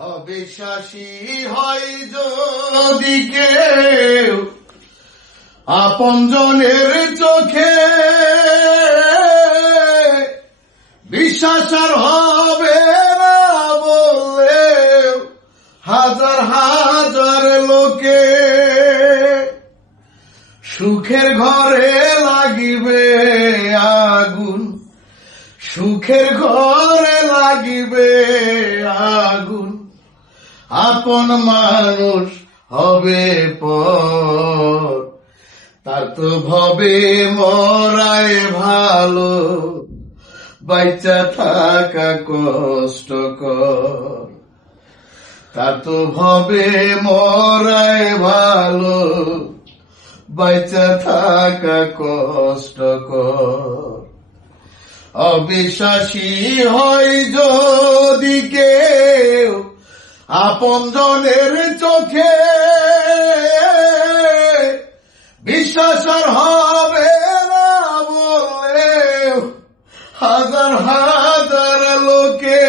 অবিশ্বাসী হয় যদি কেউ আপনজনের চোখে, বিশ্বাস আর হবে না বললে হাজার হাজার লোকে। সুখের ঘরে লাগিবে আগুন, সুখের ঘরে লাগিবে আগুন, আপন মানুষ হবে পর, তার তো ভবে মরায় ভালো, বাইচা থাকা কষ্টকর। তার তো ভবে মরায় ভালো, বাইচা থাকা কষ্টকর। অবিশ্বাসী হয় যদি কেউ আপনজনের চোখে, বিশ্বাস আর হবে না বলে হাজার হাজার লোকে।